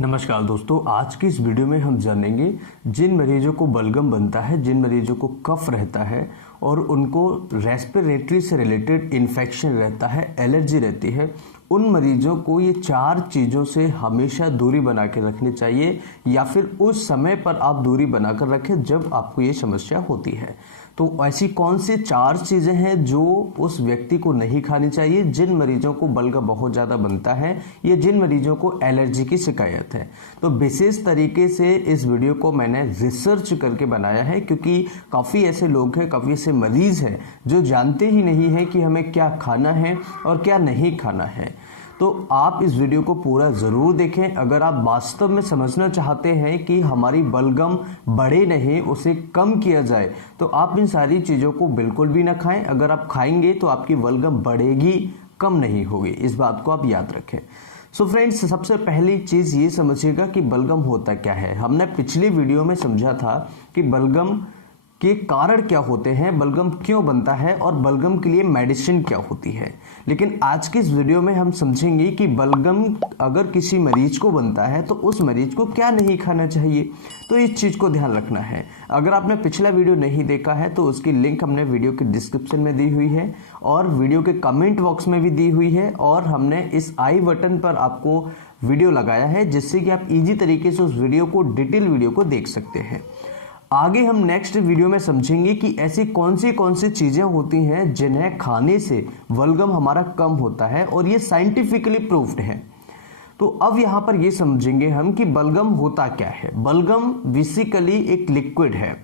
नमस्कार दोस्तों, आज की इस वीडियो में हम जानेंगे जिन मरीजों को बलगम बनता है, जिन मरीजों को कफ रहता है और उनको रेस्पिरेटरी से रिलेटेड इन्फेक्शन रहता है, एलर्जी रहती है, उन मरीजों को ये 4 चीज़ों से हमेशा दूरी बना के रखनी चाहिए या फिर उस समय पर आप दूरी बनाकर रखें जब आपको ये समस्या होती है। तो ऐसी कौन सी 4 चीज़ें हैं जो उस व्यक्ति को नहीं खानी चाहिए जिन मरीजों को बलगम बहुत ज़्यादा बनता है या जिन मरीजों को एलर्जी की शिकायत है। तो विशेष तरीके से इस वीडियो को मैंने रिसर्च करके बनाया है क्योंकि काफ़ी ऐसे लोग हैं, काफ़ी ऐसे मरीज़ हैं जो जानते ही नहीं हैं कि हमें क्या खाना है और क्या नहीं खाना है। तो आप इस वीडियो को पूरा ज़रूर देखें। अगर आप वास्तव में समझना चाहते हैं कि हमारी बलगम बढ़े नहीं, उसे कम किया जाए, तो आप इन सारी चीज़ों को बिल्कुल भी ना खाएं। अगर आप खाएंगे तो आपकी बलगम बढ़ेगी, कम नहीं होगी। इस बात को आप याद रखें। सो फ्रेंड्स, सबसे पहली चीज़ ये समझिएगा कि बलगम होता क्या है। हमने पिछली वीडियो में समझा था कि बलगम के कारण क्या होते हैं, बलगम क्यों बनता है और बलगम के लिए मेडिसिन क्या होती है। लेकिन आज की इस वीडियो में हम समझेंगे कि बलगम अगर किसी मरीज को बनता है तो उस मरीज को क्या नहीं खाना चाहिए। तो इस चीज़ को ध्यान रखना है। अगर आपने पिछला वीडियो नहीं देखा है तो उसकी लिंक हमने वीडियो के डिस्क्रिप्शन में दी हुई है और वीडियो के कमेंट बॉक्स में भी दी हुई है, और हमने इस आई बटन पर आपको वीडियो लगाया है जिससे कि आप ईजी तरीके से उस वीडियो को, डिटेल वीडियो को देख सकते हैं। आगे हम नेक्स्ट वीडियो में समझेंगे कि ऐसी कौन सी चीज़ें होती हैं जिन्हें खाने से बलगम हमारा कम होता है और ये साइंटिफिकली प्रूव्ड है। तो अब यहाँ पर ये समझेंगे हम कि बलगम होता क्या है। बलगम बेसिकली एक लिक्विड है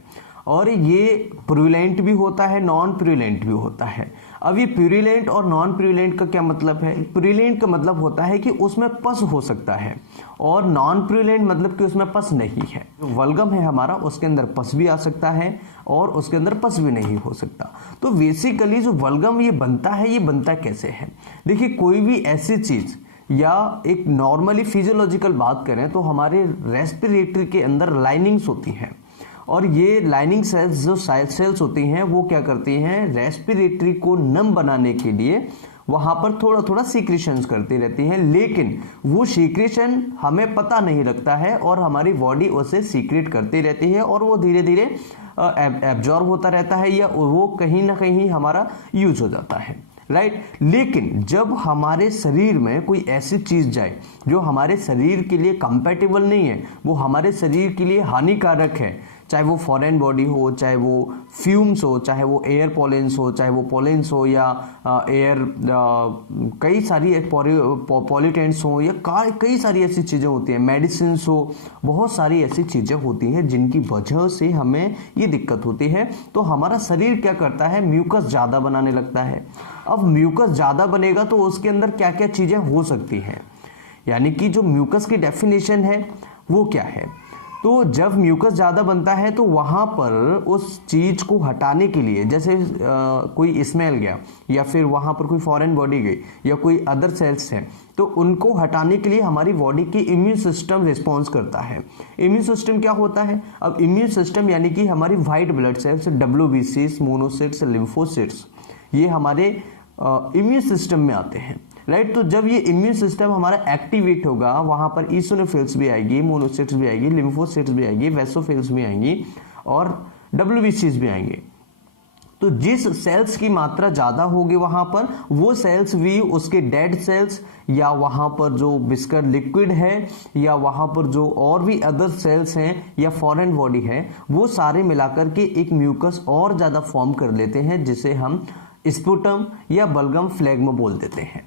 और ये प्यूरिलेंट भी होता है, नॉन प्यूरिलेंट भी होता है। अब ये प्यूरिलेंट और नॉन प्यूरिलेंट का क्या मतलब है? प्यूरिलेंट का मतलब होता है कि उसमें पस हो सकता है और नॉन प्यूरिलेंट मतलब कि उसमें पस नहीं है। जो बलगम है हमारा, उसके अंदर पस भी आ सकता है और उसके अंदर पस भी नहीं हो सकता। तो बेसिकली जो बलगम ये बनता है, ये बनता कैसे है? देखिए, कोई भी ऐसी चीज़ या एक नॉर्मली फिजियोलॉजिकल बात करें तो हमारे रेस्पिरेटरी के अंदर लाइनिंग्स होती हैं और ये लाइनिंग सेल्स, जो सेल्स होती हैं, वो क्या करती हैं, रेस्पिरेटरी को नम बनाने के लिए वहां पर थोड़ा थोड़ा सीक्रेशंस करती रहती हैं। लेकिन वो सीक्रेशन हमें पता नहीं लगता है और हमारी बॉडी उसे सीक्रेट करती रहती है और वो धीरे धीरे एब्जॉर्ब होता रहता है या वो कहीं ना कहीं हमारा यूज हो जाता है, राइट। लेकिन जब हमारे शरीर में कोई ऐसी चीज जाए जो हमारे शरीर के लिए कंपैटिबल नहीं है, वो हमारे शरीर के लिए हानिकारक है, चाहे वो फॉरेन बॉडी हो, चाहे वो फ्यूम्स हो, चाहे वो एयर पॉलेंस हो, चाहे वो पॉलेंस हो या एयर कई सारी पॉल्यूटेंट्स हो या कई सारी ऐसी चीज़ें होती हैं, मेडिसिन हो, बहुत सारी ऐसी चीज़ें होती हैं जिनकी वजह से हमें ये दिक्कत होती है। तो हमारा शरीर क्या करता है, म्यूकस ज़्यादा बनाने लगता है। अब म्यूकस ज़्यादा बनेगा तो उसके अंदर क्या क्या चीज़ें हो सकती हैं, यानी कि जो म्यूकस की डेफिनेशन है वो क्या है। तो जब म्यूकस ज़्यादा बनता है तो वहाँ पर उस चीज़ को हटाने के लिए, जैसे कोई स्मेल गया या फिर वहाँ पर कोई फॉरेन बॉडी गई या कोई अदर सेल्स हैं, तो उनको हटाने के लिए हमारी बॉडी की इम्यून सिस्टम रिस्पॉन्स करता है। इम्यून सिस्टम क्या होता है? अब इम्यून सिस्टम यानी कि हमारी white blood cells, WBCs, monocytes, lymphocytes, ये हमारे इम्यून सिस्टम में आते हैं, राइट। तो जब ये इम्यून सिस्टम हमारा एक्टिवेट होगा, वहां पर ईसोनोफिल्स भी आएगी, मोनोसाइट्स भी आएगी, लिम्फोसाइट्स भी आएगी, वेसोफिल्स भी आएंगी और WBCs भी आएंगे। तो जिस सेल्स की मात्रा ज्यादा होगी वहां पर, वो सेल्स भी उसके डेड सेल्स या वहां पर जो विस्कर लिक्विड है या वहां पर जो और भी अदर सेल्स हैं या फॉरेन बॉडी है, वो सारे मिलाकर के एक म्यूकस और ज्यादा फॉर्म कर लेते हैं जिसे हम स्पुटम या बलगम फ्लेग्मा बोल देते हैं,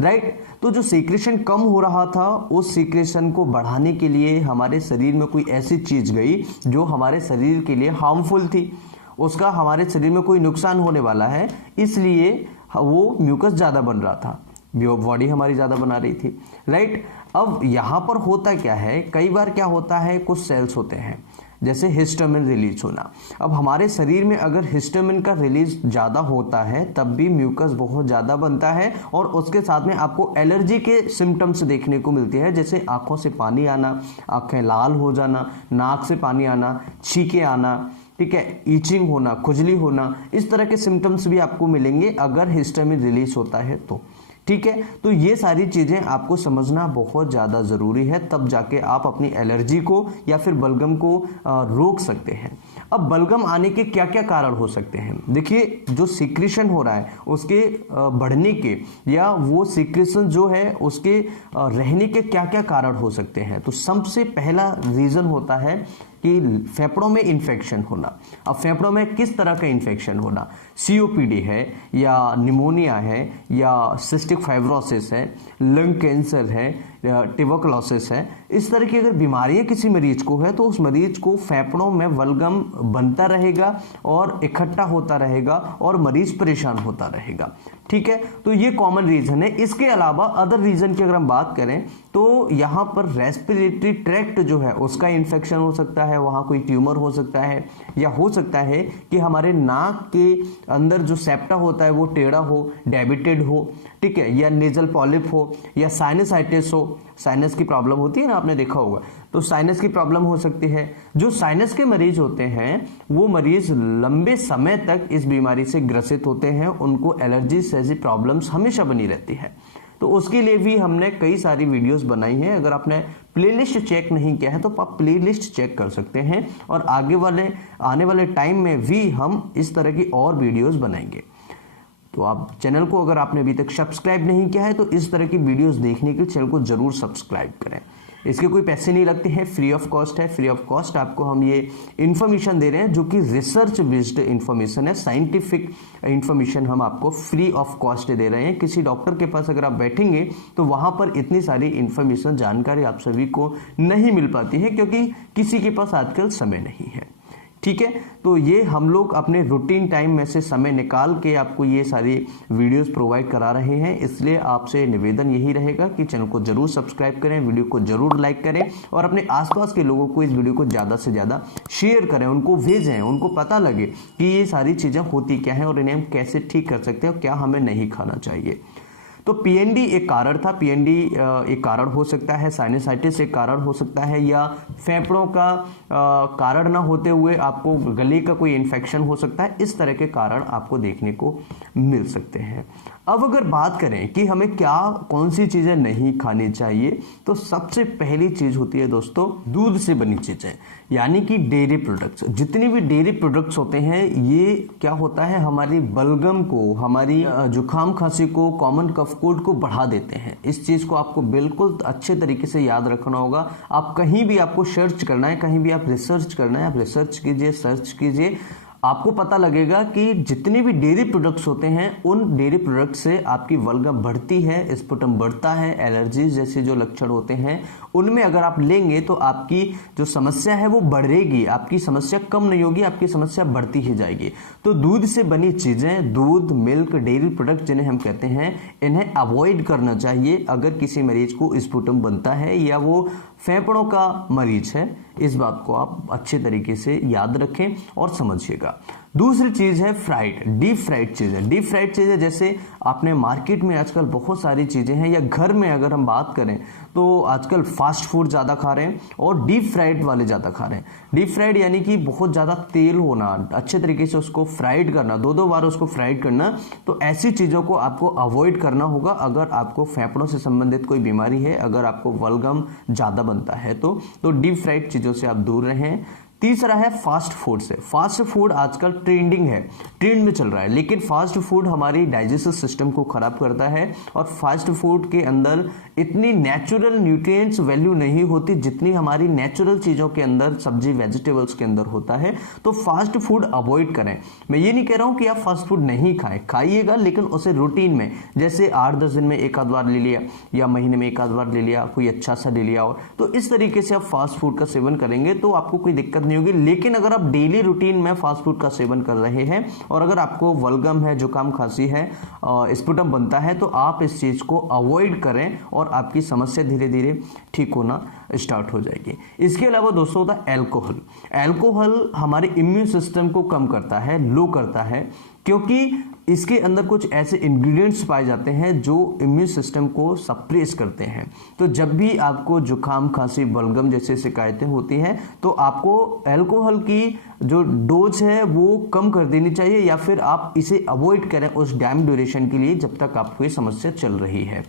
राइट। तो जो सीक्रेशन कम हो रहा था, उस सीक्रेशन को बढ़ाने के लिए हमारे शरीर में कोई ऐसी चीज गई जो हमारे शरीर के लिए हार्मफुल थी, उसका हमारे शरीर में कोई नुकसान होने वाला है, इसलिए वो म्यूकस ज्यादा बन रहा था, बॉडी हमारी ज्यादा बना रही थी, राइट। अब यहाँ पर होता क्या है, कई बार क्या होता है, कुछ सेल्स होते हैं जैसे हिस्टामिन रिलीज होना। अब हमारे शरीर में अगर हिस्टामिन का रिलीज ज़्यादा होता है तब भी म्यूकस बहुत ज़्यादा बनता है और उसके साथ में आपको एलर्जी के सिम्टम्स देखने को मिलते हैं, जैसे आंखों से पानी आना, आंखें लाल हो जाना, नाक से पानी आना, छींके आना, ठीक है, ईचिंग होना, खुजली होना, इस तरह के सिम्टम्स भी आपको मिलेंगे अगर हिस्टामिन रिलीज होता है तो। ठीक है, तो ये सारी चीजें आपको समझना बहुत ज्यादा जरूरी है, तब जाके आप अपनी एलर्जी को या फिर बलगम को रोक सकते हैं। अब बलगम आने के क्या क्या कारण हो सकते हैं? देखिए, जो सिक्रेशन हो रहा है उसके बढ़ने के या वो सिक्रेशन जो है उसके रहने के क्या क्या कारण हो सकते हैं? तो सबसे पहला रीजन होता है कि फेफड़ों में इन्फेक्शन होना। अब फेफड़ों में किस तरह का इन्फेक्शन होना? सीओपीडी है या निमोनिया है या सिस्टिक फाइब्रोसिस है, लंग कैंसर है, ट्यूबरकुलोसिस है, इस तरह की अगर बीमारियां किसी मरीज को है तो उस मरीज को फेफड़ों में बलगम बनता रहेगा और इकट्ठा होता रहेगा और मरीज परेशान होता रहेगा। ठीक है, तो ये कॉमन रीजन है। इसके अलावा अदर रीजन की अगर हम बात करें तो यहाँ पर रेस्पिरेटरी ट्रैक्ट जो है उसका इन्फेक्शन हो सकता है, वहाँ कोई ट्यूमर हो सकता है, या हो सकता है कि हमारे नाक के अंदर जो सेप्टा होता है वो टेढ़ा हो, डेबिटेड हो, ठीक है, या नेजल पॉलिप हो, या साइनसाइटिस हो। साइनस की प्रॉब्लम होती है ना, आपने देखा होगा, तो साइनस की प्रॉब्लम हो सकती है। जो साइनस के मरीज होते हैं वो मरीज लंबे समय तक इस बीमारी से ग्रसित होते हैं, उनको एलर्जी जैसी प्रॉब्लम्स हमेशा बनी रहती है। तो उसके लिए भी हमने कई सारी वीडियोस बनाई हैं। अगर आपने प्लेलिस्ट चेक नहीं किया है तो आप प्लेलिस्ट चेक कर सकते हैं, और आने वाले टाइम में भी हम इस तरह की और वीडियोस बनाएंगे। तो आप चैनल को, अगर आपने अभी तक सब्सक्राइब नहीं किया है तो इस तरह की वीडियोस देखने के लिए चैनल को जरूर सब्सक्राइब करें। इसके कोई पैसे नहीं लगते हैं, फ्री ऑफ कॉस्ट है। फ्री ऑफ कॉस्ट आपको हम ये इन्फॉर्मेशन दे रहे हैं जो कि रिसर्च बेस्ड इन्फॉर्मेशन है, साइंटिफिक इन्फॉर्मेशन हम आपको फ्री ऑफ कॉस्ट दे रहे हैं। किसी डॉक्टर के पास अगर आप बैठेंगे तो वहां पर इतनी सारी इन्फॉर्मेशन, जानकारी आप सभी को नहीं मिल पाती है, क्योंकि किसी के पास आजकल समय नहीं है। ठीक है, तो ये हम लोग अपने रूटीन टाइम में से समय निकाल के आपको ये सारी वीडियोस प्रोवाइड करा रहे हैं। इसलिए आपसे निवेदन यही रहेगा कि चैनल को जरूर सब्सक्राइब करें, वीडियो को जरूर लाइक करें, और अपने आसपास के लोगों को इस वीडियो को ज़्यादा से ज़्यादा शेयर करें, उनको भेजें, उनको पता लगे कि ये सारी चीज़ें होती क्या हैं और इन्हें हम कैसे ठीक कर सकते हैं और क्या हमें नहीं खाना चाहिए। तो पीएनडी एक कारण था, पीएनडी एक कारण हो सकता है, साइनसाइटिस एक कारण हो सकता है, या फेफड़ों का कारण ना होते हुए आपको गले का कोई इन्फेक्शन हो सकता है। इस तरह के कारण आपको देखने को मिल सकते हैं। अब अगर बात करें कि हमें कौन सी चीजें नहीं खानी चाहिए, तो सबसे पहली चीज होती है दोस्तों दूध से बनी चीजें, यानी कि डेयरी प्रोडक्ट्स। जितने भी डेयरी प्रोडक्ट्स होते हैं ये क्या होता है, हमारी बलगम को, हमारी जुकाम खांसी को, कॉमन कफ कोल्ड को बढ़ा देते हैं। इस चीज को आपको बिल्कुल अच्छे तरीके से याद रखना होगा। आप कहीं भी आपको सर्च करना है, कहीं भी आप रिसर्च करना है, आप रिसर्च कीजिए, सर्च कीजिए, आपको पता लगेगा कि जितने भी डेयरी प्रोडक्ट्स होते हैं उन डेयरी प्रोडक्ट से आपकी बलगम बढ़ती है, स्पुटम बढ़ता है, एलर्जीज जैसे जो लक्षण होते हैं उनमें अगर आप लेंगे तो आपकी जो समस्या है वो बढ़ेगी, आपकी समस्या कम नहीं होगी, आपकी समस्या बढ़ती ही जाएगी। तो दूध से बनी चीजें, दूध, मिल्क, डेयरी प्रोडक्ट जिन्हें हम कहते हैं, इन्हें अवॉइड करना चाहिए अगर किसी मरीज को स्पुटम बनता है या वो फेफड़ों का मरीज है। इस बात को आप अच्छे तरीके से याद रखें और समझिएगा। दूसरी चीज है फ्राइड, डीप फ्राइड चीजें। डीप फ्राइड चीजें जैसे आपने मार्केट में आजकल बहुत सारी चीजें हैं, या घर में अगर हम बात करें तो आजकल फास्ट फूड ज्यादा खा रहे हैं और डीप फ्राइड वाले ज्यादा खा रहे हैं। डीप फ्राइड यानी कि बहुत ज्यादा तेल होना, अच्छे तरीके से उसको फ्राइड करना, 2-2 बार उसको फ्राइड करना। तो ऐसी चीजों को आपको अवॉइड करना होगा अगर आपको फेफड़ों से संबंधित कोई बीमारी है, अगर आपको बलगम ज्यादा बनता है तो डीप फ्राइड चीजों से आप दूर रहें। तीसरा है फास्ट फूड से। फास्ट फूड आजकल ट्रेंडिंग है, ट्रेंड में चल रहा है, लेकिन फास्ट फूड हमारी डाइजेस्टिव सिस्टम को खराब करता है और फास्ट फूड के अंदर इतनी नेचुरल न्यूट्रिएंट्स वैल्यू नहीं होती जितनी हमारी नेचुरल चीजों के अंदर, सब्जी, वेजिटेबल्स के अंदर होता है। तो फास्ट फूड अवॉइड करें। मैं ये नहीं कह रहा हूं कि आप फास्ट फूड नहीं खाएं, खाइएगा, लेकिन उसे रूटीन में, जैसे 8-10 दिन में एक आध बार ले लिया या महीने में एक आध बार ले लिया, कोई अच्छा सा ले लिया, और तो इस तरीके से आप फास्ट फूड का सेवन करेंगे तो आपको कोई दिक्कत नहीं होगी। लेकिन अगर आप डेली रूटीन में फास्ट फूड का सेवन कर रहे हैं और अगर आपको बलगम है, जुकाम खांसी है, स्पुटम बनता है, तो आप इस चीज को अवॉइड करें और आपकी समस्या धीरे धीरे ठीक होना स्टार्ट हो जाएगी। इसके अलावा दोस्तों होता है एल्कोहल। एल्कोहल हमारे इम्यून सिस्टम को कम करता है, लो करता है। क्योंकि इसके अंदर कुछ ऐसे इंग्रेडिएंट्स पाए जाते हैं जो इम्यून सिस्टम को सप्रेस करते हैं। तो जब भी आपको जुकाम, खांसी, बलगम जैसे शिकायतें होती हैं तो आपको अल्कोहल की जो डोज है वो कम कर देनी चाहिए, या फिर आप इसे अवॉइड करें उस टाइम ड्यूरेशन के लिए जब तक आपको ये समस्या चल रही है।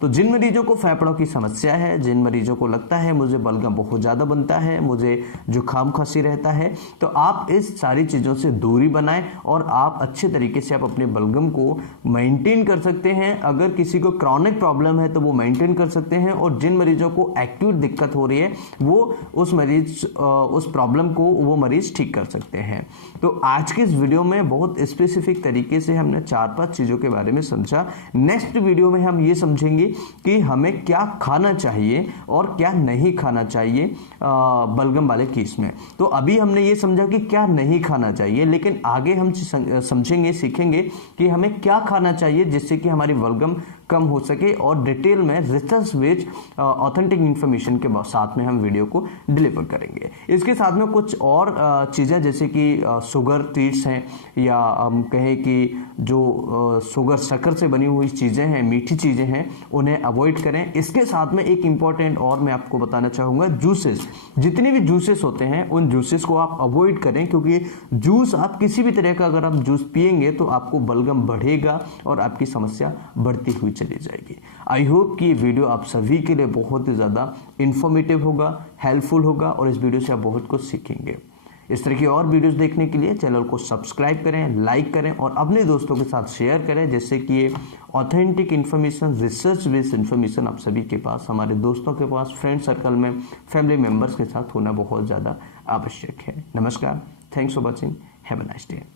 तो जिन मरीजों को फेफड़ों की समस्या है, जिन मरीजों को लगता है मुझे बलगम बहुत ज़्यादा बनता है, मुझे जुकाम खांसी रहता है, तो आप इस सारी चीज़ों से दूरी बनाएं और आप अच्छे तरीके से आप अपने बलगम को मेंटेन कर सकते हैं। अगर किसी को क्रॉनिक प्रॉब्लम है तो वो मेंटेन कर सकते हैं, और जिन मरीजों को एक्यूट दिक्कत हो रही है वो उस प्रॉब्लम को वो मरीज ठीक कर सकते हैं। तो आज के इस वीडियो में बहुत स्पेसिफिक तरीके से हमने 4-5 चीज़ों के बारे में समझा। नेक्स्ट वीडियो में हम ये समझेंगे कि हमें क्या खाना चाहिए और क्या नहीं खाना चाहिए बलगम वाले केस में। तो अभी हमने ये समझा कि क्या नहीं खाना चाहिए, लेकिन आगे हम समझेंगे, सीखेंगे कि हमें क्या खाना चाहिए जिससे कि हमारी बलगम कम हो सके, और डिटेल में रिसर्च बेस्ड ऑथेंटिक इंफॉर्मेशन के साथ में हम वीडियो को डिलीवर करेंगे। इसके साथ में कुछ और चीज़ें जैसे कि शुगर ट्रीट्स हैं, या हम कहें कि जो शुगर शक्कर से बनी हुई चीज़ें हैं, मीठी चीज़ें हैं, उन्हें अवॉइड करें। इसके साथ में एक इम्पॉर्टेंट और मैं आपको बताना चाहूँगा, जूसेस, जितने भी जूसेस होते हैं उन जूसेस को आप अवॉइड करें, क्योंकि जूस आप किसी भी तरह का अगर आप जूस पिएंगे तो आपको बलगम बढ़ेगा और आपकी समस्या बढ़ती हुई चली जाएगी। आई होप कि ये वीडियो आप सभी के लिए बहुत ही ज़्यादा इंफॉर्मेटिव होगा, हेल्पफुल होगा, और इस वीडियो से आप बहुत कुछ सीखेंगे। इस तरह की और वीडियोस देखने के लिए चैनल को सब्सक्राइब करें, लाइक करें और अपने दोस्तों के साथ शेयर करें, जिससे कि ये authentic information, research based information आप सभी के पास, हमारे दोस्तों के पास, फ्रेंड सर्कल में, फैमिली मेम्बर्स के साथ होना बहुत ज़्यादा आवश्यक है। नमस्कार, thanks for watching, have a nice day.